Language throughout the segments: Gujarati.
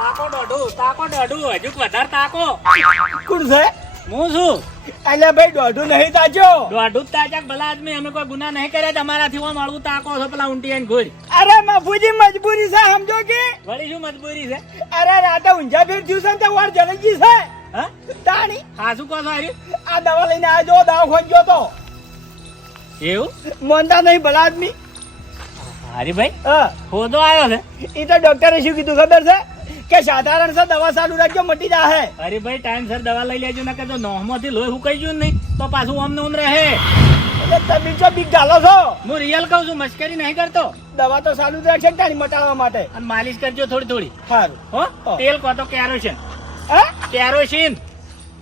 તાકો દોઢું તાકો દોઢું હજુ વધારે તાકો. કોણ છે? હું છું. અલ્યા ભાઈ દોઢું નહીં તાજો. દોઢું જ તાજા ભલા આદમી અમે કોઈ ગુના નહીં કર્યા તમારાથી હું મળવું તાકો છો પેલા ઊંટી આઈને ઘોડી અરે મફુજી મજબૂરી છે સમજો કે? વળી શું મજબૂરી છે? અરે રાતે ઊંઝા ફેર થયું છે તે વાર જલજી છે. હા? તાણી. હા શું કહો છો આ દવા લઈને આજો દવા ખોઈ ગયો તો. એવું? મોનતા નહીં ભલા આદમી. હરીભાઈ ભાઈ હોદો આવ્યો છે. એ તો ડોક્ટરે શું કીધું ખબર છે? કે સાધારણ છે દવા ચાલુ રાખજો મટી જાહે. હરીભાઈ ટાઈમ સર દવા લઈ લેજો ને તો નોહમાંથી લોહી હુકાઈ ગયું ને નહીં તો પાછું ઓમ ને ઓમ રહે. એટલે તમે જો બીક ગાલો છો. હું રિયલ કહું છું મશ્કરી નહીં કરતો. દવા તો ચાલુ રાખશે ને મટાડવા માટે. અને માલિશ કરજો થોડી થોડી. સારું હો તેલ કહો તો કેરોસીન. હા? કેરોસીન.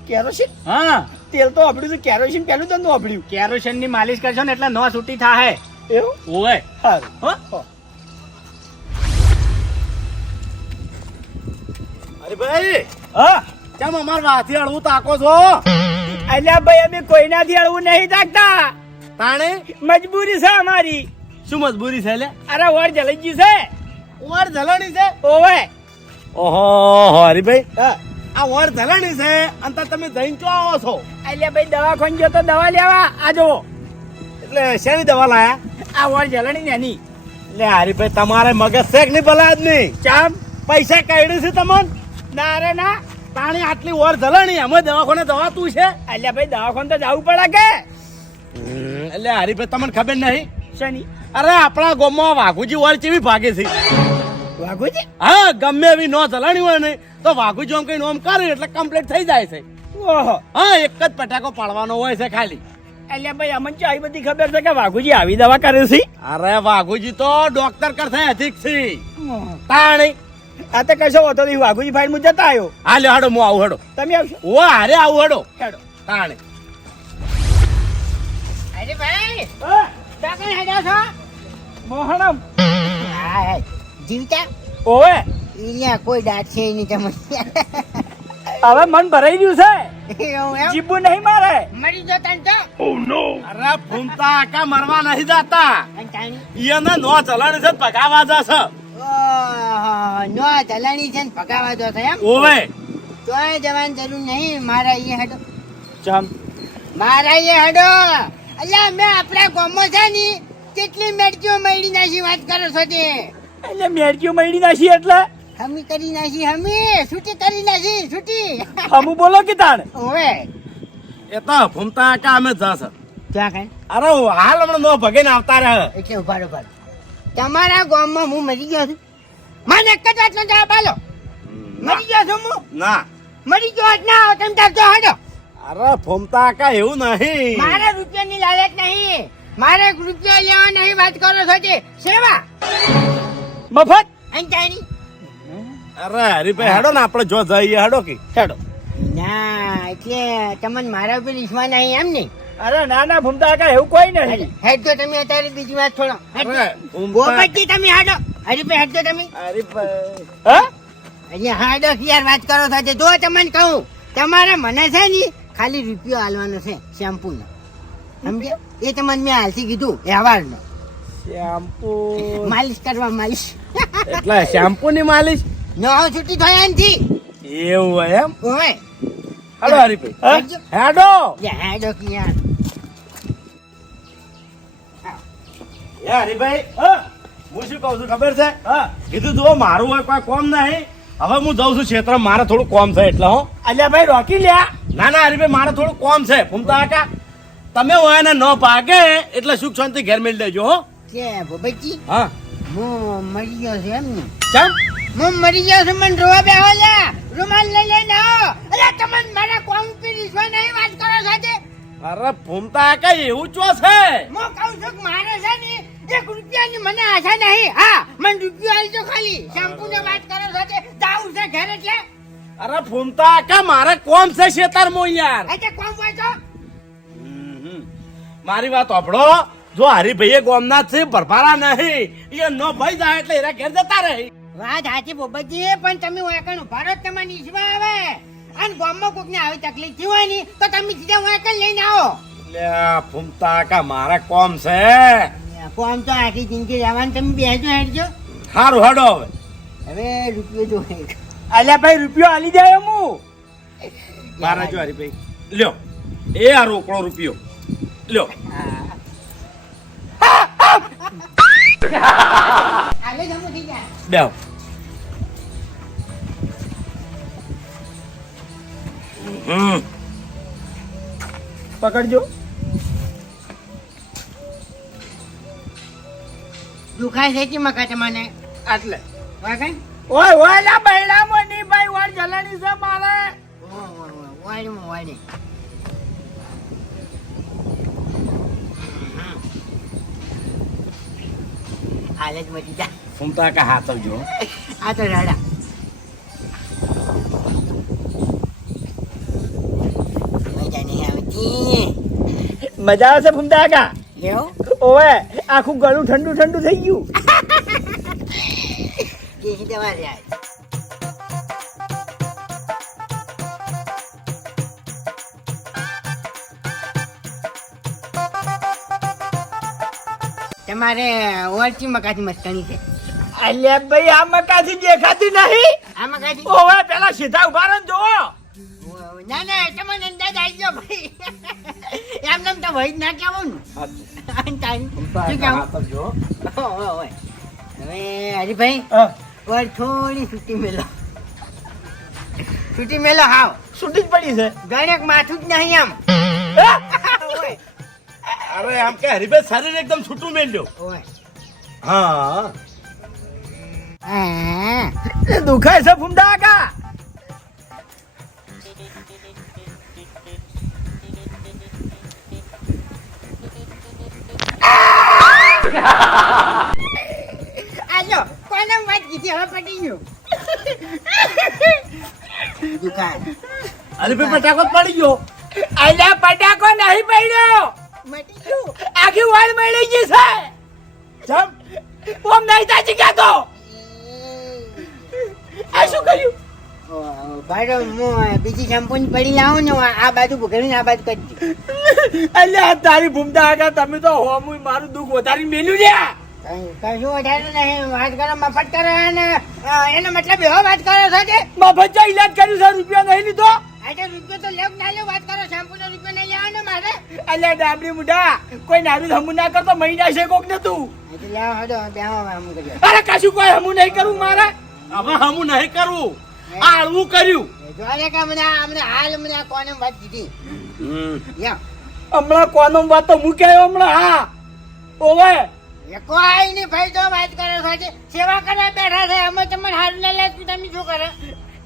કેરોસીન? હા. તેલ તો આપડ્યું છે કેરોસીન પેલું તો આપડ્યું કેરોસીનની માલિશ કરશો ને એટલે નો છૂટી થાય એવું? ઓય. સારું હો? હો. અરે ભાઈ હા? કેમ અમાર વાથી અડવું તાકો છો? અલ્યા ભાઈ અમે કોઈનાથી અડવું નહીં તાકતા. તાણે? મજબૂરી છે અમારી. શું મજબૂરી છે લે? અરે વર જલેજી છે. ઓર ઝલણી છે? ઓવે. ઓહો હરીભાઈ. હા. આ ઓર જલણી છે અંતર તમે જઈને ચો આવો છો? અલ્યા ભાઈ દવા ખોઈ ગયો તો દવા લેવા. આ જો એટલે શેની દવા લાયા? આ વર જલણી નાની. એટલે હરીભાઈ તમારે મગજ છે કે નહીં ભલા આદમી ચામ. પૈસા કાઢ્યું છે તમને? ના રે ના પાણી આટલી ઓર ઝલણી અમે દવાખાને દવા તું છે? એટલે ભાઈ દવાખાને તો જવું પડે કે? એટલે હરીભાઈ તમને ખબર નહીં? શેની? અરે આપણા ગામમાં વાઘુજી ઓર ચેવી ભાગે છે? વાઘુજી? હા ગમે એવી નો ઝલણી હોય ને તો વાઘુજી આમ કઈ નોમ કરે એટલે કમ્પ્લીટ થઈ જાય છે. ઓહો. હા એક જ પટાકો પાડવાનો હોય છે ખાલી. અલ્યા ભાઈ અમને આવી બધી ખબર છે કે વાઘુજી આવી દવા કરે છે? અરે વાઘુજી તો ડોક્ટર કરતા અધિક છે. તાણી. આ તો કશો હોતો નહીં વાઘુજી ફાઈલમાં જતા આવ્યો હા લ્યો હાડો હું આવું હડો. તમે આવશો? ઓ હારે આવું હડો. હેડો. તાણી. અરે ભાઈ હા, દાખલ છો? જીવતા? ઓવે. અહીંયા કોઈ દાંત છે નહીં તમને હવે મન ભરાઈ ગયું છે. જીબુ નહીં મારે. મરી જો તન તો. અરે ફૂમતા આકા મરવા નહીં જાતા. તાણી? નો ચલાણી છે ભગાવા જશે. છે નો ચલાણી છે ભગાવા જો છે એમ? ઓવે. તોય જવાન જરૂર નહીં મારા અહીંયા હેડો. ચમ મારા અહીંયા હેડો. અલ્યા મેં આપણા ગામમાં છે ની કેટલી મેડકીઓ મળી નાખી વાત કરો છો તે? એટલે મેડકીઓ મળી નાખી એટલે? હમી કરી નાખી હમી. છૂટી કરી નાખી છૂટી. હમુ બોલો કે તાણ? ઓવે એ તો ફૂમતા કા અમે જાસ ત્યાં કઈ? અરે હાલ હમણાં નો ભગીને આવતા રહે. એટલે ઊભા ઊભા તમારા ગામમાં હું મરી ગયો છું. મને એક જ વાતનો જવાબ આલો. મરી ગયો છું હું? ના. મરી ગયો જ ના તમે તાર જો હડો અરે ફૂમતા કા એવું નહીં. મારે રૂપિયાની લાલચ નહીં. મારે રૂપિયા લેવા નહીં વાત કરો છો તે. સેવા. મફત? અંતાણી અરે હરીભાઈ હેડો ને આપણે જો જઈએ હેડો કે. હેડો. ના એટલે તમને મારા ઉપર વિશ્વાસ નહીં એમ નહીં અરે ના ના ભૂમતા કાકા એવું કોઈ નથી હેડ તો તમે અત્યારે બીજી વાત છોડો. હેડ અરે, તો. તમે હાડો. હરીભાઈ હેડ તો તમે. હરીભાઈ. હા? અહીંયા હાડો યાર વાત કરો છો તે જો તમને કહું તમારે મને છે ને ખાલી રૂપિયો હાલવાનો છે શેમ્પુ નો સમજે એ તમને મેં હાલથી કીધું વ્યવહાર નો શેમ્પુ. માલિશ કરવા માલિશ. એટલે શેમ્પુ ની માલિશ? નો છૂટી થયા નથી એવું હોય એમ? હોય હેડો હરીભાઈ. હેડો. યા, હેડો કે યાર એ હરીભાઈ હા. હું શું કહું છું ખબર છે? હા. કીધું જુઓ મારું હોય કોઈ કોમ નહીં. હવે હું જઉં છું ક્ષેત્ર મારે થોડું કોમ છે એટલે હું. અલ્યા ભાઈ રોકી લ્યા. ના ના હરીભાઈ મારે થોડું કોમ છે. ફૂમતા કાકા તમે હોય ને ન પાકે એટલે સુખ શાંતિ ઘેર મેળ દેજો હો. કે ભોબતજી હા. હું મરી ગયો છે એમ ને. ચમ? હું મરી જાઉં છું મને રોવા બેહો લ્યા. રૂમાલ લઈ લઈને આવો. અરે તમને મારા કોમ પી નહીં વાત કરો સાથે અરે ફૂમતા કાકા એવું ચો છે? હું કહું છું કે મારે છે ને એક રૂપિયાની મને આશા નહીં. હા મને રૂપિયો આલજો ખાલી. શેમ્પુ ને વાત કરો સાથે જાવું છે ઘરે એટલે. અરે ફૂમતા કાકા મારે કોમ છે શેતર મો યાર? એટલે કોમ હોય તો. મારી વાત સાંભળો. જો હરીભાઈએ ગોમના છે ભરભારા નહીં એ નો ભાઈ જાય એટલે એરા ઘેર જતા રહે. વાત સાચી બોબતજી પણ તમે વાંકણ ઊભા રહો તમારે નીચમાં આવે. અને ગામમાં કોકને આવી તકલીફ થઈ હોય ને તો તમે સીધા વાંકણ લઈને આવો. એટલે ફૂમતા કા મારા કોમ છે. કોમ તો આખી જિંદગી રહેવાનું તમે બેસજો હેડજો. સારું હેડો હવે. હવે રૂપિયો જો અલ્યા ભાઈ રૂપિયો આલી જાય હું. મારા જો હરીભાઈ લ્યો એ આ રોકડો રૂપિયો. લ્યો. આગળ હમ. પકડજો. દુખાય છે કે મકા તમને આટલે. વાગણ ઓય ઓય લા બૈડા મોની ભાઈ વાર જલાની છે મારે. વાડી વાડી જ મટી જા. ફૂમતા કે હાથ આવજો આ તો રાડા મજા નહીં આવતી મજા આવશે ફૂમતા કા ઓવે આખું ગળું ઠંડુ ઠંડુ થઈ ગયું. તમારે ઓળચી મકાથી મસ્તની છે? અલ્યા ભાઈ આ મકાથી દેખાતી નહીં. આ મકાથી ઓવે પેલા સીધા ઊભા રહો જોવો ના ના મને અંદાજ આવી ગયો ભાઈ. એમ નામ તો ભાઈ જ ના કેવું ને. હરીભાઈ પર થોડી છૂટી મેલો. છૂટી મેલો હાવ. છૂટી જ પડી છે. ગણેક માથું જ નહીં આમ. અરે આમ કે હરીભાઈ શરીર એકદમ છૂટું મેલ્યો ઓય. હા. હા. દુખાય છે ફૂમતા કા આજો કોને વાત કીધી હવે પટી ગયું. દુકાન હરીભાઈ પટાકો જ પડી ગયો. અલ્યા પટાકો નહીં પડ્યો. મટી ગયું. આખી વાળ મળી ગઈ છે. જમ. ઓમ નહીં તાજી ગયા તો. આ શું કર્યું? બીજી શેમ્પૂની પડી લાવું ને આ બાજુ ભૂખેલી આ બાજુ કરજો અલ્યા તારી ભૂમતા આગા તમે તો હોમુય મારું દુઃખ વધારી મેલ્યું છે. કઈ- કશું વધારે નહીં વાત કરો મફત કરો અને એનો મતલબ એવો વાત કરો છો કે મફત કર્યું છે રૂપિયા નહીં લીધો? આ તો રૂપિયો તો લેવ ના લેવ વાત કરો શેમ્પૂ નો રૂપિયો નહીં લેવાનો મારે. અલ્યા ડાબડી મુઢા કોઈ નારું હમું ના કરતો મહિના છે કોક ને તું. આ તો હડો બેહો આમ કર્યો અરે કશું કોઈ હમું નહીં કરું મારે. હવે હમું નહીં કરવું આ હળવું કર્યું? જોડે કે મને આ- હાલ મને આ કોને વાત કીધી. યા. હમણાં કોનો વાત તો મૂક્યો હમણાં હા. ઓવે. એ કોઈ નહીં ભાઈ તો વાત કરો છો સેવા કરવા બેઠા છે અમે તમને હારું ના લાગતું તમે શું કરે?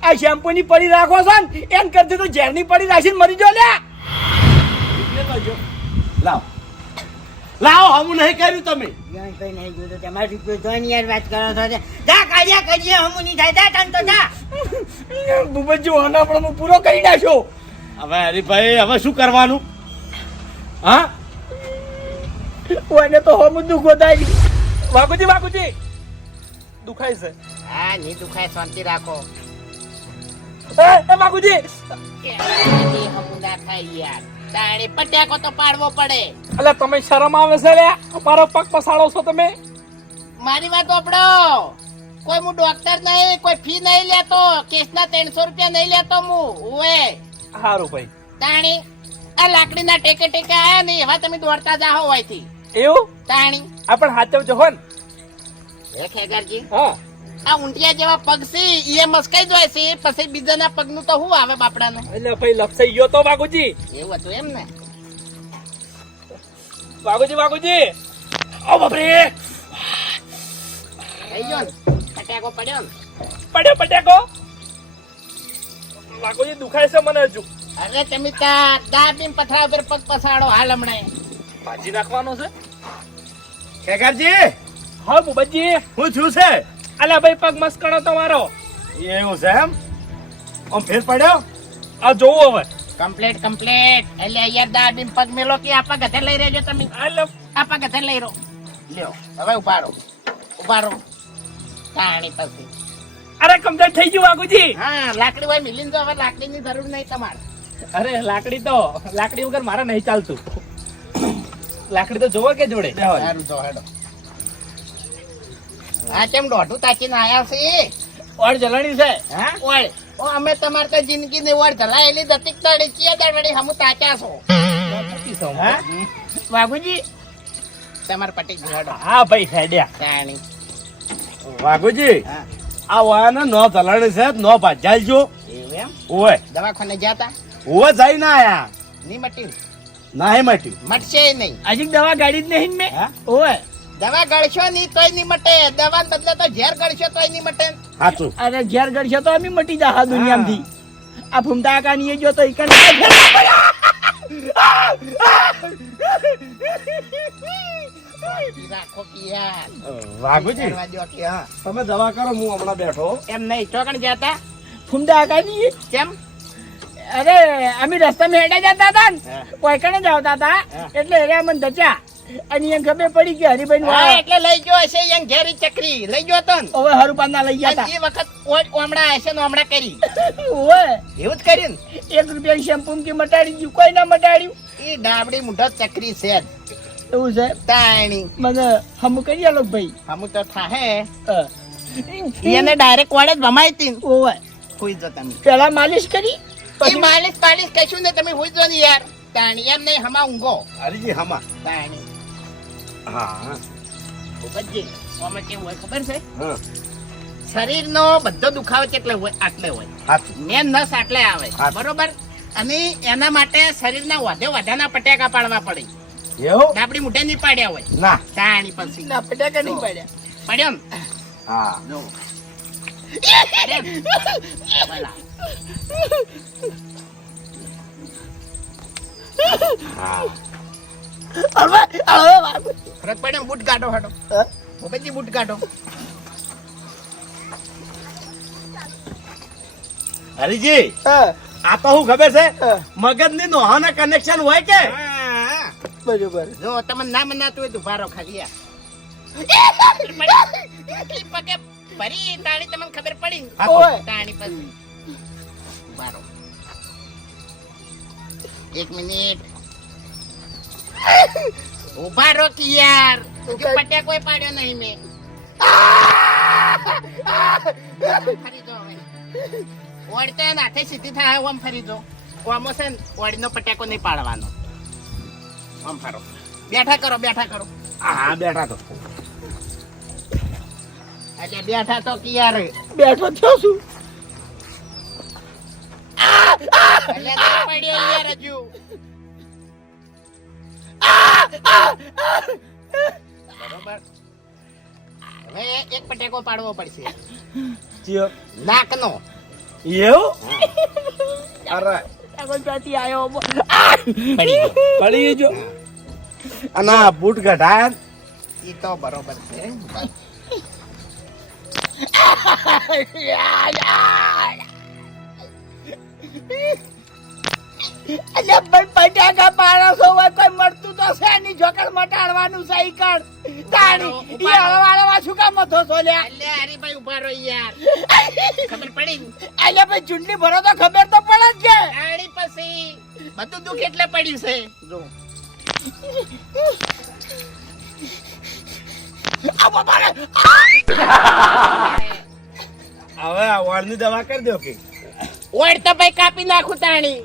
આ શેમ્પુ ની પડી રાખો છો ને એમ કરતી તો ઝેરની પડી રાખીને મરી જો. લે લાવ. લાવ હમું નહીં કર્યું તમે. કઈ નહીં જોયું તમારે રૂપિયો જોઈને યાર વાત કરો છો જા કાઢ્યા કરીએ હમું નહીં થાય. જા તને તો જા. ભૂપતજી હોના પણ હું પૂરો કરી નાખ્યો. હવે હરીભાઈ હવે શું કરવાનું? હા? ઓને તો હમું દુખો થાય વાગુજી વાગુજી દુખાય છે. હા નહીં દુખાય શાંતિ રાખો. એ વાગુજી હમું ના થાય યાર. તાણી પટ્યાકો તો પાડવો પડે. અલે તમે શરમ આવે છે લે? મારો પગ પસાડો છો તમે? મારી વાત આપડો કોઈ હું ડોક્ટર નહીં કોઈ ફી નહીં લેતો કેસના ત્રણસો રૂપિયા નહીં લેતો હું ઓએ સારું ભાઈ. તાણી આ લાકડીના ટેકે ટેકે આયા ને એવા તમે દોડતા જાહો હોયથી એવું? તાણી. આ પણ જો હો ને. એક ખેગરજી. હા. આ ઊંટિયા જેવા પગ છે એ મસ્કાઈ જાય છે પછી બીજાના પગનું તો શું આવે બાપડાનું? એટલે ભાઈ લપસાઈ ગયો તો વાગુજી એવું હતું એમ ને. બાગુજી વાગુજી ઓ બાપરે. થઈ ગયો પટ્યાકો પડ્યો ને. પડ્યો પટ્યાકો બાગુજી દુખાય છે મને હજુ. અરે તમે ત્યાં દાબીને પથરા ઉપર પગ પસાડો હાલ હમણાં. ભાજી નાખવાનો છે. ખેગારજી. હા ભૂપતજી હું છું છે? અલા ભાઈ પગ મસ્કડો તમારો. એવું છે એમ? આમ ફેર પડ્યો? આ જોવો હવે. કમ્પ્લેટ કમ્પ્લેટ એટલે અહીંયા દાદી પગ મેલો કે આપા ગધે લઈ રહેજો તમે? એટલે આપા ગધે લઈ રહો. લ્યો હવે ઉપાડો ઉપાડો કાણી પછી. અરે કમ્પ્લીટ થઈ ગયું વાગુજી હા લાકડી હોય મિલીન તો હવે લાકડીની જરૂર નહીં તમારે. અરે લાકડી તો લાકડી વગર મારે નહીં ચાલતું. લાકડી તો જોવો કે જોડે? સારું તો હેડો. આ કેમ દોઢું તાકીને આયા છે? ઓળ જલણી છે? હા? ઓય ઓ અમે તમાર તો જિંદગી ને વડ જલાયેલી દતિક તડે ચિયા દાડ વળી હમુ તાક્યા છો? હા? વાઘુજી? તમારે પટી ગયો હા ભાઈ હેડ્યા. તાણી. વાઘુજી હા. આ વાયાને નો જલણી છે નો ભાજાલજો. એવું એમ? ઓય. દવાખાને તા ઓય જઈ ના આયા. ની મટી હે મટી મટશે નહીં. હજી દવા ગાડી જ નહીં મેં? હા? ઓય. દવા ગળશો નહીં તોય નહીં મટે. દવા બદલે તો ઝેર ગળશો તોય નહીં મટે. સાચું. અરે ઝેર ગળશો તો અમે મટી જા હા દુનિયામાંથી. આ ફૂમતા કાની જો તો ઈકન તમે દવા કરો હું હમણાં બેઠો એમ નહીં ચોકણ જતા ફૂમતા કાની કેમ? અરે અમે રસ્તા મેળા જતા હતા ને. હા. કોઈકણે જ આવતા હતા એટલે એ મને દચા. અને એને ખબર પડી કે હરિભાઈ હા એટલે લઈ ગયો હશે યંગ ઘેરી ચકરી. લઈ ગયો તો હવે હરુપાના લઈ ગયા એ વખત ઓમડા હશે ને ઓમડા કરી. ઓય એવું જ કર્યું એક રૂપિયા શેમ્પુ કે મટાડી ગયું કોઈ ના મટાડ્યું. એ ડાબડી મુઢો ચકરી છે એવું છે? તાણી. મને હમ કરી આલો ભાઈ. હમ તો થાહે. હા. એને ડાયરેક્ટ વડે જ ભમાઈ તી ઓય કોઈ જો તમે. પેલા માલિશ કરી? એ પછી? માલિશ પાલિશ કશું ને તમે હુઈ જો ને યાર. તાણી એમ નહીં હમા ઊંઘો. અરેજી હમા. તાણી. હા. ભૂપતજી આમાં કેવું હોય ખબર છે? હા. શરીરનો બધો દુખાવો કેટલે હોય આટલે હોય. મેન નસ આટલે આવે. બરોબર? અને એના માટે શરીરના વધે વધાના પટેકા પાડવા પડે. એવું? આપડી મુઠે નહીં પાડ્યા હોય. ના. તાણી પછી ના પટેકા નહીં પાડ્યા. પડ્યો ને? હા. જો. હા. હવે હવે ફરક પડે બૂટ કાઢો હાડો. હા? બૂટ કાઢો. હરીજી આ તો શું ખબર છે? મગજની નોહાના કનેક્શન હોય કે? બરોબર. જો તમને ના મનાતું હોય તો ભારો ખાલી એટલી પગે ભરી તાણી તમને ખબર પડી? હા તાણી પછી. ભારો એક મિનિટ. ઊભા રહો કે યાર પટ્યા કોઈ પાડ્યો નહીં મેં. ફરી જો હવે. ઓળતે નાથે સીધી થાય ઓમ ફરી જો. ઓમો છે ને પટાકો નહીં પાડવાનો. ઓમ ફરો. બેઠા કરો બેઠા કરો. હા બેઠા તો. એટલે બેઠા તો કે યાર બેઠો થયો છું. એટલે પડ્યો યાર હજુ બરોબર હવે એક પટેકો પાડવો પડશે. ચિયો. નાકનો. એવું? અરે. ક્યાંથી આવ્યો પડી ગયો. અને બૂટ કઢાય ઈ તો બરોબર છે. એટલે પણ પટાકા પાડો હોય કોઈ મળતું તો છે ની જોકડ મટાડવાનું છે ઈ તાણી ઈ હળવાળવા શું કામ મથો છો લ્યા? એટલે હરીભાઈ ઊભા રહો યાર. ખબર પડી? અલે ભાઈ ચૂંટણી ભરો તો ખબર તો પડે જ છે. આડી પછી. બધું દુખ એટલે પડ્યું છે. જો. હવે આ વાળની દવા કરી દો કે. ઓળ તો ભાઈ કાપી નાખું તાણી.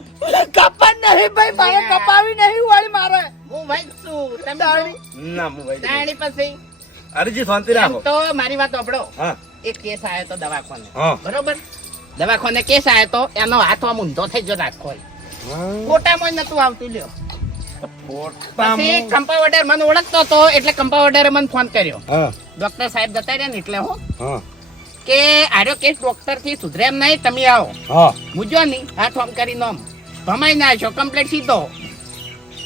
કપા નહીં ભાઈ મારે કપાવી નહીં વાળી મારે. હું ભાઈ છું. તમે તાણી. ના હું ભાઈ તાણી પછી. હરીજી શાંતિ રાખો. તો મારી વાત સાંભળો. હા. એક કેસ આવ્યો તો દવાખાને. બરોબર? દવાખાને કેસ આવ્યો તો એનો હાથ આમ ઊંધો થઈ ગયો રાખો ફોટામાં મોય નતું આવતું લ્યો. પછી કંપાવડર મને ઓળખતો હતો એટલે કંપાવડરે મને ફોન કર્યો. ડોક્ટર સાહેબ જતા રહ્યા ને એટલે હું. હા. કે આરો કેસ ડોક્ટરથી સુધરે એમ નહીં તમે આવો. હા. મુજો નહીં હાથ આમ કરી નોમ ભમાઈ નાખ્યો કમ્પ્લીટ સીધો.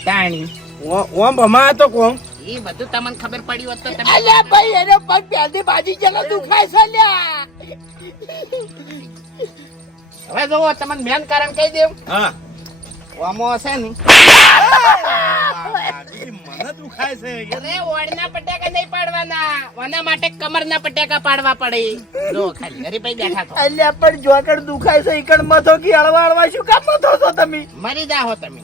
તાણી. ઓમ ભમા તો કોમ. એ બધું તમને ખબર પડી હોત તો તમે અલ્યા ભાઈ એનો પગ પહેલથી બાજી જેલો દુખાય છે લ્યા હવે જો તમને મેન કારણ કહી દેવું. હા. આમો હશે ને? મને દુખાય છે અરે ઓળના પટાકા નહીં પાડવાના. ઓના માટે કમરના પટાકા પાડવા પડે. જો ખાલી હરીભાઈ બેઠા તો. અલ્યા પણ જોકડ દુખાય છે ઈકણ મથો કે હળવા હળવા શું કામ મથો છો તમે? મરી જાઓ તમે.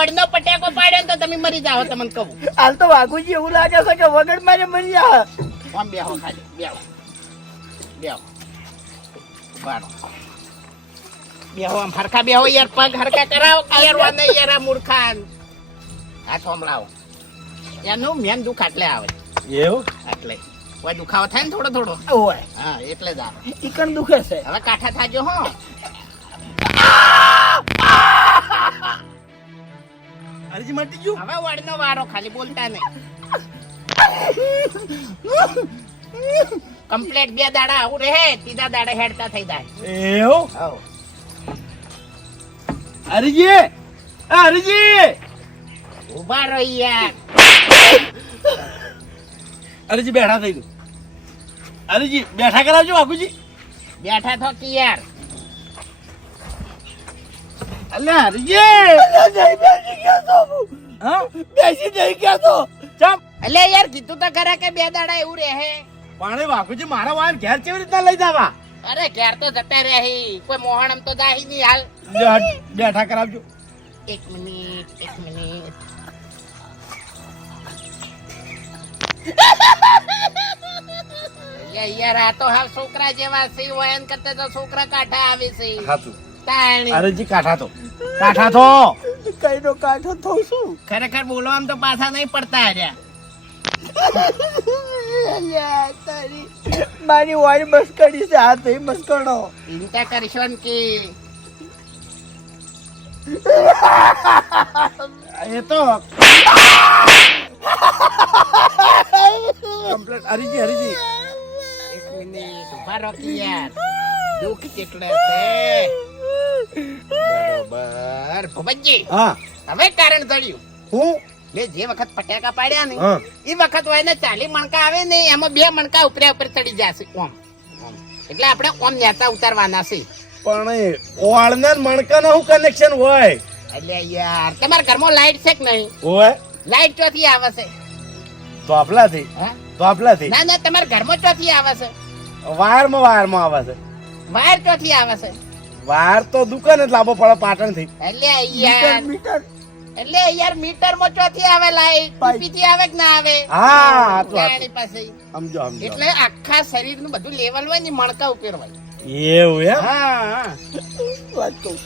ઓળનો પટાકો પાડ્યો ને તો તમે મરી જાઓ તમને કહું. હાલ તો વાઘુજી એવું લાગે છે કે વગર મારે મરી જા આમ બેહો ખાલી બેહો. બેહો. વાળો. બેહો આમ હરખા બેહો યાર પગ હરખા કરાવો કે યાર વા યાર આ મૂર્ખાન. આ થોમલાવો એનું મેન દુખ આટલે આવે. એવું? આટલે. કોઈ દુખાવો થાય ને થોડો થોડો. ઓય. હા એટલે જ આવે. ઈકણ દુખે છે? હવે કાઠા થાજો હો. અરજી મટી ગયું? હવે વડનો વારો ખાલી બોલતા નહીં. કમ્પ્લેટ બે દાડા આવું રહે ત્રીજા દાડા હેડતા થઈ જાય. એવું? હરીજી! એ હરીજી! ઊભા રહો યાર હરીજી બેઠા થઈ ગયું હરીજી બેઠા કરાવજો બાપુજી. બેઠા થો કે યાર અલ્યા હરીજી હા. બેસી જઈ ગયા તો. ચમ. અલે યાર કીધું તો ખરા કે બે દાડા એવું રહે. પાણી બાપુજી મારા વાયર ઘેર કેવી રીતના લઈ જવા? અરે ઘેર તો જતા રહી કોઈ મોહણમ તો જાહી નહીં હાલ. બેઠા કરાવજો. એક મિનિટ એક મિનિટ. યાર આ તો હાલ છોકરા જેવા છે. વયન કરતા તો છોકરા કાઢા આવે છે. કાઠા તો. કાઠા તો. કઈ નો કાઠો થઉં છું ખરેખર બોલવામાં તો પાછા નહીં પડતા તારી મારી વાળી મસ્કડી છે આ તો મસ્કડો ચિંતા કરશો ને કે. એ તો કમ્પ્લેટ હરીજી હરીજી. એક મિનિટ ઊભા રહો કે યાર. દુઃખ કેટલે છે? બરોબર. ભૂપતજી હા. હવે કારણ જડ્યું હું? લે જે વખત ફટાકા પાડ્યા ને એ વખત હોય ને ચાલી મણકા આવે ને એમાં બે મણકા ઉપરે ઉપર ચડી જશે ઓમ. એટલે આપણે ઓમ નેતા ઉતારવાના છે. પણ ઓળના ને મણકાના શું કનેક્શન હોય? એટલે યાર તમારા ઘરમાં લાઈટ છે કે નહીં? હોય. લાઈટ ચોથી આવે છે. તોપલાથી હા? તોપલાથી ના ના તમારા ઘરમાં ચોથી આવે છે. વાયરમાં વાયરમાં આવે છે. વાયર ચોથી આવે છે. વાયર તો દુકાન જ લાવવો પડે પાટણથી એટલે યાર. મીટર. એટલે યાર મીટરમાં ચોથી આવે લાઈટ પાઇપ. થી આવે કે ના આવે? હા તો. એની પાસે? સમજો સમજો. એટલે આખા શરીરનું બધું લેવલ હોય ને મણકા ઉપર હોય. એવું એમ? હા વાત કહું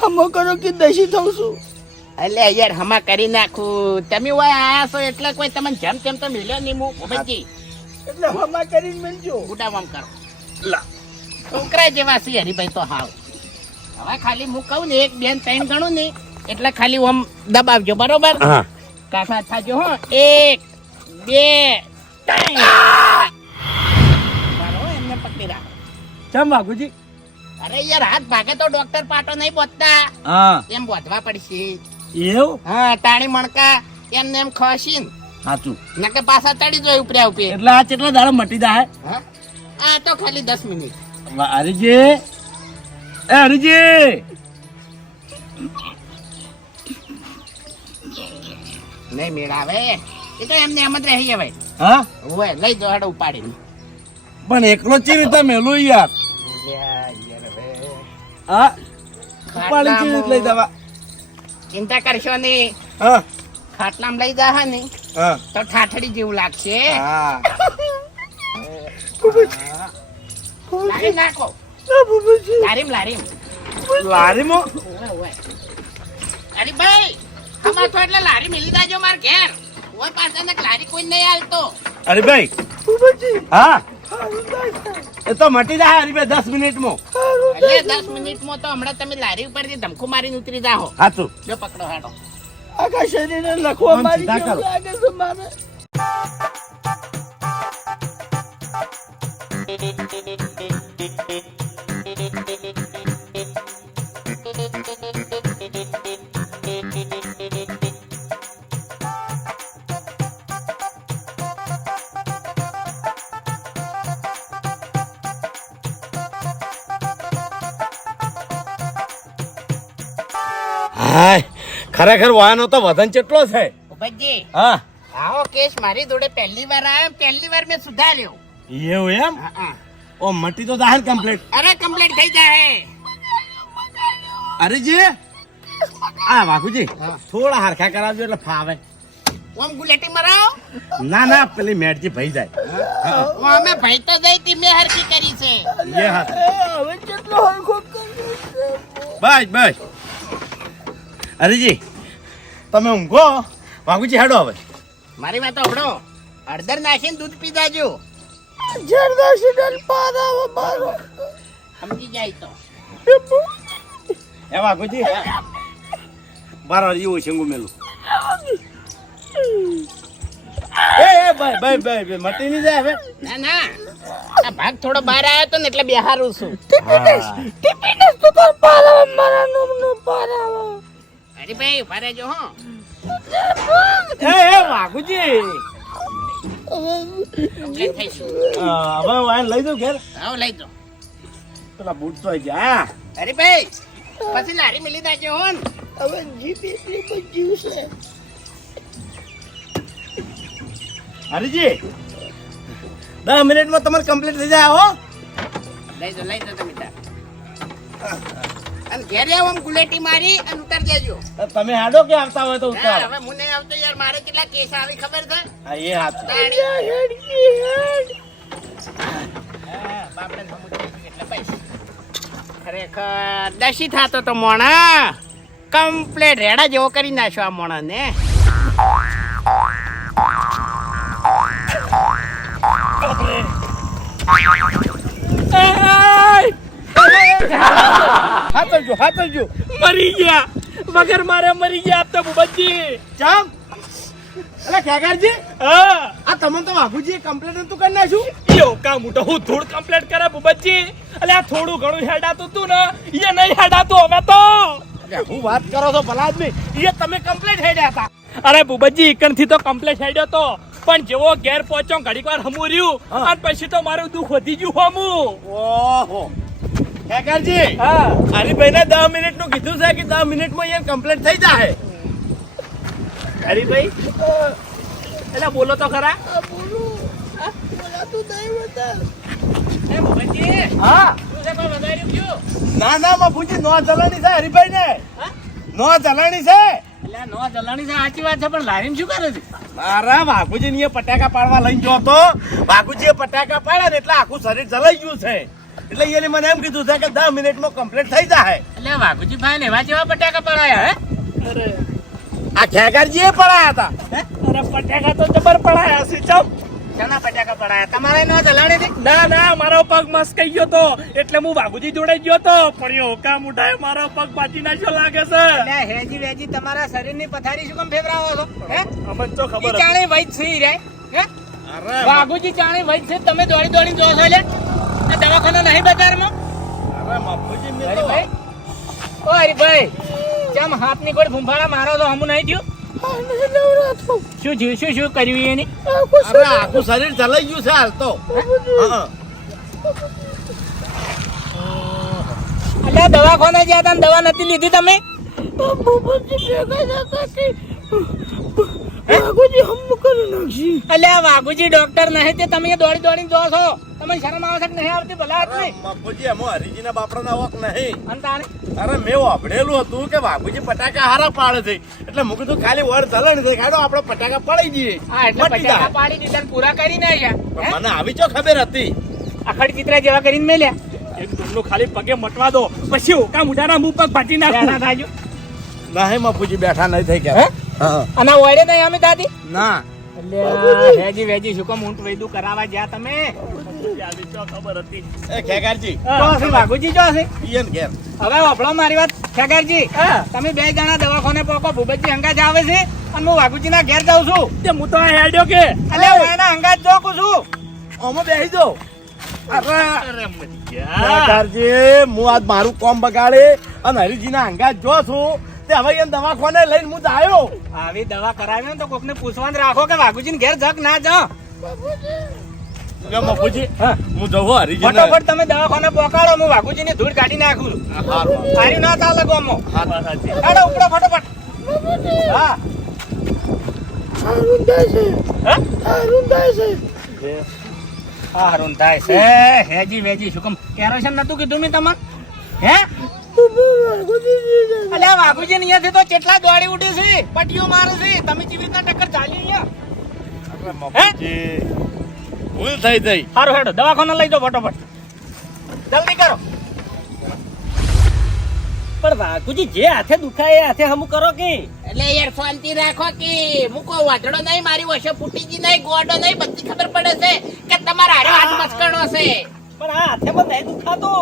હમો કરો કે દશી થઉં છું. એટલે યાર હમા કરી નાખું. તમે હોય આયા છો એટલે કોઈ તમને જેમ તેમ તો મિલ્યો નહીં હું ભૂપતજી એટલે હમા કરીને મિલજો ઉડાવામ કરો. છોકરા જેવા છે હરીભાઈ તો હાવ. હવે ખાલી હું કહું ને એક બેન ત્રણ ગણું ને એટલે ખાલી ઓમ દબાવજો બરોબર? હા. કાકા થાજો હો. એક બે એમને પકડી રાખો. ચમ બાગુજી અરે યાર હાથ ભાગે તો ડોક્ટર પાટો નહીં બોતતા હા. એમ બોધવા પડશે. એવું? હા તાણી મણકા એમને એમ ખસીન. સાચું નકે પાછા તડી જોય ઉપર્યા ઉપે. એટલે આ કેટલા દાડા મટી જાય હા. આ તો ખાલી દસ મિનિટ. હરીજી. એ હરીજી. નહીં મેળાવે. એ તો એમને એમ જ રહી જવાય હા? હોય લઈ જો હેડો ઉપાડીને. પણ એકલો ચી રીતે મેલું યાર. હા? ઉપાડી ચી રીતે લઈ જવા. ચિંતા કરશો નહીં. હા? ખાટલામાં લઈ જા ને હા. તો ઠાઠડી જેવું લાગશે. હા. લારીમ નાખો. લારીમ લારીમ લારીમો. અરે ભાઈ આમાં તો એટલે લારી મિલી દાજો માર ઘેર. ઓય પાસે ને લારી કોઈ નહીં હાલતો. અરે હા? એ તો મટી જાય હરીભાઈ દસ મિનિટમાં. એટલે દસ મિનિટમાં તો હમણાં તમે લારી ઉપરથી ધમકુ મારીને ઉતરી જાઓ સાચું જો પકડો હાડો. આખા શરીરને લખવા મારી સીધા લાગે છે મારે? હાય ખરેખર વાયનો તો વજન કેટલો છે? ઉપજી હા. આવો કેસ મારી જોડે પહેલી વાર આવ્યો પહેલી વાર મેં સુધાર્યો. એવું એમ? હા, હા. ઓ મટી તો જાહેર કમ્પ્લીટ અરે કમ્પ્લીટ થઈ જાય અરેજી? આ વાઘુજી હા. થોડા હરખા કરાવજો એટલે ફાવે. ઓમ ગુલેટી મરાવ. ના ના પેલી મેડજી ભઈ જાય. ઓ અમે ભઈ તો જઈ તી મેં હરખી કરી છે. એ હાથ બસ બસ. હરીજી તમે ઊંઘો વાઘુજી હેડો હવે. મારી વાત સાંભળો. હળદર નાખીને દૂધ પી જાજો. સમજી જાય તો. એ વાઘુજી બાર હજી છે ઊંઘું મેલું. એ એ ભાઈ ભાઈ ભાઈ ભાઈ મટી નહીં જાય હવે. ના ના. આ ભાગ થોડો બહાર આવ્યો તો ને એટલે બેહારું છું. અરે ભાઈ ઊભા રહેજો હો. એ એ વાઘુજી. હવે વાયન લઈ દઉં ઘેર? હવે લઈ દો પેલા બૂટ તો આઈ ગયા અરે ભાઈ પછી લારી મિલી દેજો હો ને. હરીજી દસ મિનિટમાં તમારે કમ્પ્લીટ થઈ જાય હો. લઈ જો લઈ જાઓ તમે તાર અને ઘેર આવો આમ ગુલેટી મારી અને ઉતર દેજો. તમે હાડો કે આવતા હોય તો ઉતાર? હવે હું નહીં આવતો યાર મારે કેટલા કેસ આવી ખબર છે? હા એ હાથ બાપડે સમજી એટલે પૈસા ખરેખર દસી થાતો તો મોણા. કમ્પ્લેટ રેડા જેવો કરી નાખ્યો આ મોણા ને હાથલજો હાથલજો. મરી ગયા. વગર મારે મરી ગયા આપ તો ભૂપતજી. ચામ અલે ખેગારજી હા. આ તમને તો વાઘુજી કમ્પ્લેટ તું કરી નાખ્યું? યો કા મોટો હું થોડું કમ્પ્લેટ કરે ભૂપતજી? અલે આ થોડું ઘણું હેડાતું તું ને એ નહીં હેડાતું હવે તો. હું વાત કરો છો ભલા આદમી એ તમે કમ્પ્લેટ હેડ્યા હતા. અરે બુબજી ઇકનથી તો કમ્પ્લેટ હેડ્યો તો. પણ જેવો ઘેર પહોંચ્યો ઘડીક વાર હમું રહ્યું. અને પછી તો મારું દુઃખ વધી ગયું હમું. ઓહો. ખેગારજી હા. હરીભાઈને દસ મિનિટનું કીધું છે કે દસ મિનિટમાં અહીંયા કમ્પ્લીટ થઈ જાય હરીભાઈ? એટલે બોલો તો ખરા? ના ના બાપુજી નો ચલાણી છે હરિભાઈ ને હા? નો ચલાણી છે. નો ચલાણી છે સાચી વાત છે પણ લારીને શું કરે છે? મારા બાપુજી ને પટાકા પાડવા લઈને ગયો તો બાપુજી પટાકા પાડ્યા ને એટલે આખું શરીર જલાઈ ગયું છે. એટલે એને મને એમ કીધું છે કે દસ મિનિટમાં કમ્પ્લીટ થઈ જાય. એટલે વાઘુજી ભાઈ ને એવા જેવા બટાકા પડાયા હે? અરે. આ ખેગારજી એ પડાયા હતા. અરે બટાકા તો જબર પડાયા છે ચમ. ઘણા બટાકા પડાયા? તમારે નો ચલાણી હતી? ના ના મારો પગ મસ્કાઈ ગયો તો. એટલે હું વાઘુજી જોડે ગયો તો. પણ એ હોકા મુઢાએ મારો પગ બાજી નાખ્યો લાગે છે. એટલે હેજી વેજી તમારા શરીરની પથારી શું કેમ ફેવરાવો છો? હે? અમને તો ખબર ચાણી ચાણે વૈદ સુઈ રહે હે? અરે. વાઘુજી ચાણે વૈદ છે તમે દોડી દોડી જો છો લે આ દવાખાના નહીં બજારમાં? અરે બાપુજી મેં તો ઓ હરીભાઈ હાથની ભૂંફાડા મારો તો હમું નહીં થયું? શું થયું શું શું કર્યું એની? અરે આખું શરીર ચલાઈ ગયું છે હાલ તો. હા. એટલે દવાખાને ગયા દવા નથી લીધી તમે? વાઘુજી ડોક્ટર નહીં તે તમે દોડી દોડીને જો છો. તમને શરમ આવે છે કે નહીં આવતી? ભલા આદમી બાપુજી એમાં હરીજીના બાપરાના ઓક નહીં. અને અરે મેં વાપરેલું હતું કે બાપુજી પટાકા હારા પાડે છે. એટલે મેં કીધું ખાલી વર ચલણ છે. ખાડો આપણે પટાકા પડાઈ દઈએ હા એટલે પટાકા. પાડી દીધા ને પૂરા કરી નાખ્યા મને આવી ચો ખબર હતી. આખડ ચિત્રા જેવા કરીને મેલ્યા. એક ડુમલું ખાલી પગે મટવા દો. પછી હોકા મુઢાના મું પગ ફાટી નાખું. થાજો. નહીં બાપુજી બેઠા નહીં થઈ? ગયા. હા? અને વળે નહીં અમે દાદી? ના. વેજી વેજી શું કામ ઊંટ વૈદું કરાવવા ગયા તમે? ખબર હતી એ ખેગારજી જો હશે? વાઘુજી ઈયન ઘેર હવે વાપરો મારી વાત. ખેગારજી તમે બે જણા દવાખાને પોકો ભૂપતજી હંગાજ આવે છે અને હું વાઘુજીના ઘેર જાઉં છું. તે હું તો હેડ્યો કે? એટલે હું એના છું. ઓમાં દો મરી ગયા ખેગારજી હું આજ મારું કોમ બગાડે અને હરીજીના અંગાત જો છું. તે હવે એને દવાખાને લઈને હું આવ્યો. આવી દવા કરાવી ને તો કોકને પૂછવાનું રાખો કે વાઘુજીને ઘેર જગ ના જા. બાપુજી હું. જવું હરીજી ફટોફટ તમે દવાખાને પહોંચાડો હું વાઘુજીની ધૂળ કાઢી નાખું. સારી ના ચાલે ગોમો. કાઢો ઉપડો ફટોફટ. હા. હા? હારું થાય છે. હેજી વેજી શું કેમ? કેરોસીન નતું કીધું મેં તમને? હે? અલ્યા વાઘુજી ને અહીંયાથી તો કેટલા દોડી ઉડી છે પટીઓ મારે છે. તમે કેવી રીતના ટક્કર ચાલી અહીંયા? ભૂલ થઈ ગઈ. સારું હેડો દવાખાને લઈ જાઓ ફટોફટ. જલ્દી કરો. પણ વાઘુજી જે હાથે દુખાય એ હાથે હમું કરો કે? એટલે યાર શાંતિ રાખો કે મૂકો વાઢડો નહીં મારી વશે ફૂટીજી નહીં ગોડો નહીં બધી ખબર પડે છે કે તમારા હારે હાથ મસ્કણો છે. પણ આ હાથે પણ નહીં દુખાતો.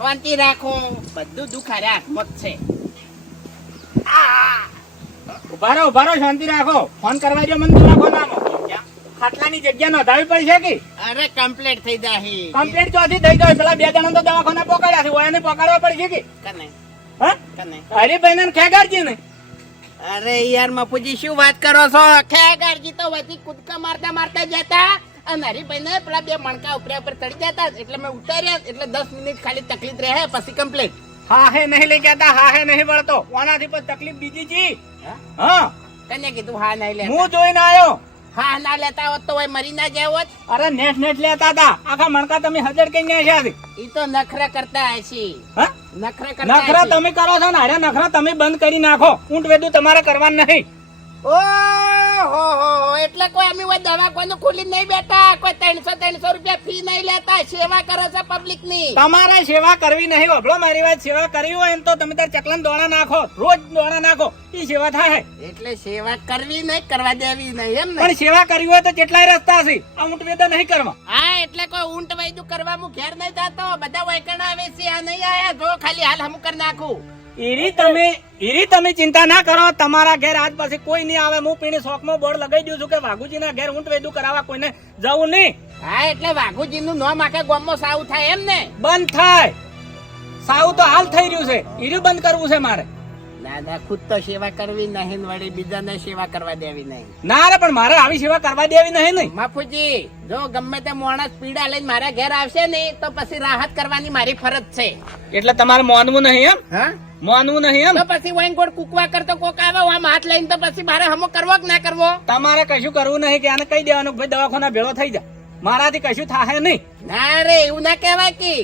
શાંતિ રાખો. બધું દુઃખ હારે હાથમાં જ છે. ઉભારો ઉભારો શાંતિ રાખો. ફોન કરવા દો મને દવાખાનામાં ખાટલાની જગ્યા નોંધાવી પડશે કે? અરે કમ્પ્લીટ થઈ જાય કમ્પ્લીટ ચોથી થઈ જાય. પેલા બે જણા તો દવાખાના પકડ્યા છે. ઓયાને પકડવા પડશે કે? કને? હા? કને? હરીભાઈ ને ખેગારજી ને અરે યાર મફુજી શું વાત કરો છો? ખેગારજી તો વધી કૂદકા મારતા મારતા જતા અને હરીભાઈ ને પેલા બે મણકા ઉપર ઉપર ચડી જતા એટલે મેં ઉતાર્યા એટલે દસ મિનિટ ખાલી તકલીફ રહે પછી કમ્પ્લીટ હા હે નહીં લઈ ગયા હા હે નહીં વળતો. કોનાથી પણ તકલીફ બીજી જી. હા? તને કીધું હા નહીં લે હું જોઈને આવ્યો હા ના લેતા હોત તો મરી ના જાય હોત. અરે નેટ નેટ લેતા હતા આખા મણકા તમે હજર કઈ ના છે ઈ તો નખરા કરતા હશે નખરા કરતા નખરા તમે કરો છો ને અરે નખરા તમે બંધ કરી નાખો. ઊંટ વેદું તમારે કરવાનું નહીં. ઓહો હો એટલે કોઈ અમે કોઈ દવાખાનું ખોલી નહીં બેઠા. કોઈ ત્રણસો ત્રણસો રૂપિયા ફી નહીં લેતા. સેવા કરે છે પબ્લિકની. તમારે સેવા કરવી નહીં વભળો મારી વાત સેવા કરવી હોય તો તમે તાર ચકલાન દોણા નાખો. રોજ દોણા નાખો. એ સેવા થાય. એટલે સેવા કરવી નહીં કરવા દેવી નહીં એમ પણ સેવા કરવી હોય તો કેટલાય રસ્તા છે આ ઊંટ વેદા નહીં કરવા. હા એટલે કોઈ ઊંટ વૈદુ કરવા હું ઘેર નહીં જાતો. બધા વૈકણ આવે છે આ નહીં આયા. જો ખાલી હાલ હમ કરી નાખું. એરી તમે એરી તમે ચિંતા ના કરો. તમારા ઘેર આજ પછી કોઈ નહીં આવે. હું પીણી શોખમાં બોર્ડ લગાવી દઉં છું કે વાઘુજીના ઘેર ઊંટ વેદું કરાવવા કોઈને જવું નહીં. હા એટલે વાઘુજી નું નામ આખે ગામમાં સાવ થાય એમ ને? બંધ થાય. સાવ તો હાલ થઈ રહ્યું છે. એર્યું બંધ કરવું છે મારે. દાદા ખુદ તો સેવા કરવી નહીં વળી બીજાને સેવા કરવા દેવી નહીં. ના રે પણ મારે આવી સેવા કરવા દેવી નહીં નહીં માફુજી જો ગમે તે માણસ પીડા લઈને મારા ઘેર આવશે ને તો પછી રાહત કરવાની મારી ફરજ છે. એટલે તમારે માનવું નહીં એમ? હા? માનવું નહીં એમ? તો પછી ગોળ કુકવા કરતો કોક આવે આમ હાથ લઈને તો પછી મારે હમો કરવો કે ના કરવો? તમારે કશું કરવું નહીં કે આને કહી દેવાનું ભાઈ દવાખાના ભેળો થઈ જા. મારાથી કશું થાય નહીં. ના રે એવું ના કહેવાય કે.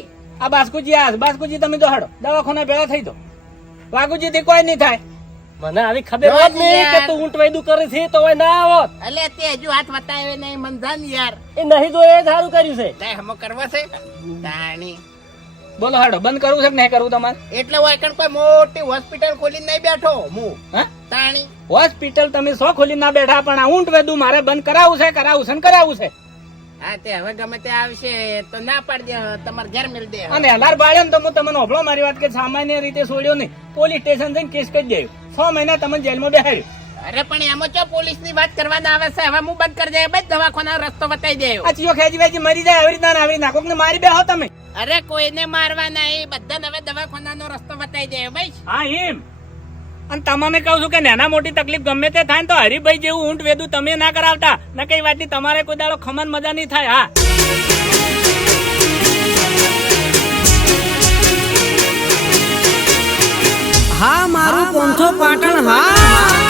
આ બાસ્કુજી આ બાસ્કુજી તમે તો હડો. દવાખાના ભેળા થઈ દો વાઘુજી થી કોઈ નહીં થાય. મને આવી ખબર જ નહીં કે તું ઊંટ વૈદું કરે છે તો ના આવત. એટલે તે હજુ હાથ વતાવે નહીં મનધાન યાર. એ નહીં જો એ સારું કર્યું છે. તે હમો કરવા છે? તાણી. બોલો હાડો બંધ કરવું છે કે નહીં કરવું તમારે? એટલે હું એકણ કોઈ મોટી હોસ્પિટલ ખોલીને નહીં બેઠો હું. હા? તાણી. હોસ્પિટલ તમે સો ખોલી ના બેઠા પણ આ ઊંટ વેદું મારે બંધ કરાવવું છે કરાવવું છે ને કરાવવું છે. હા તે હવે ગમે તે આવશે તો ના પાડી દે તમારે ઘેર મેળ દે. અને અલાર બાળ્યો તો હું તમને ઓભળો મારી વાત કે સામાન્ય રીતે છોડ્યો નહીં. પોલીસ સ્ટેશન જઈને કેસ કરી દેયો છ મહિના તમને જેલમાં બેહાડ્યો અરે પણ એમાં ચો પોલીસની વાત કરવાના આવે છે? હવે હું બંધ કરી દે બસ દવાખાના રસ્તો બતાવી દે આ ચીયો ખેંચી વેચી મરી જાય આવી રીતના આવી નાખો ને મારી બેહો તમે. અરે કોઈને મારવા નહીં બધા હવે દવાખાના નો રસ્તો બતાવી દે ભાઈ હા એમ. અને તમને કહું છું કે નાના મોટી તકલીફ ગમે તે થાય ને તો હરિભાઈ જેવું ઊંટ વેદું તમે ના કરાવતા. ન કઈ વાત વાતની, તમારે કોઈ દાડો ખમન મજા નહીં થાય, હા. હા, મારું પોંથો પાટણ, હા.